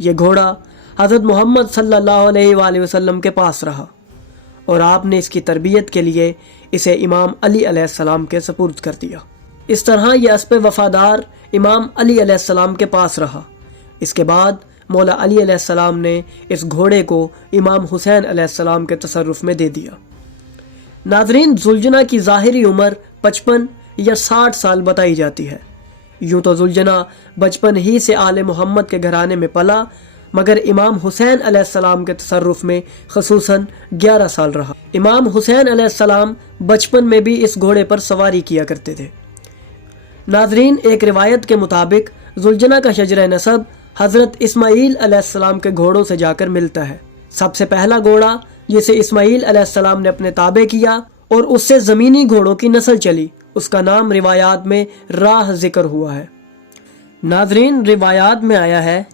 ये घोड़ा हज़रत मोहम्मद सल्लल्लाहु अलैहि वसल्लम के पास रहा और आपने इसकी तरबियत के लिए इसे इमाम अली अलैहिस्सलाम के सपुर्द कर दिया। इस तरह यह अस्प वफ़ादार इमाम अली अलैहिस्सलाम के पास रहा। इसके बाद मौला अली अलैहिस्सलाम ने इस घोड़े को इमाम हुसैन अलैहिस्सलाम के तसर्रुफ़ में दे दिया। नाज़रीन, जुलजना की ज़ाहिरी उम्र 55 या 60 साल बताई जाती है। यूँ तो जुलजना बचपन ही से आले मोहम्मद के घराने में पला, मगर इमाम हुसैन अलैहिस्सलाम के तसर्रुफ़ में ख़ुसूसन 11 साल रहा। इमाम हुसैन अलैहिस्सलाम बचपन में भी इस घोड़े पर सवारी किया करते थे। नाज़रीन, एक रिवायत के मुताबिक जुलजना का शजरा नसब हज़रत इस्माईल अलैहिस्सलाम के घोड़ों से जाकर मिलता है। सबसे पहला घोड़ा जिसे इस्माईल अलैहिस्सलाम ने अपने ताबे किया और उससे ज़मीनी घोड़ों की नस्ल चली, उसका नाम रिवायात में राह जिक्र हुआ है। नाज़रीन, रिवायात में आया है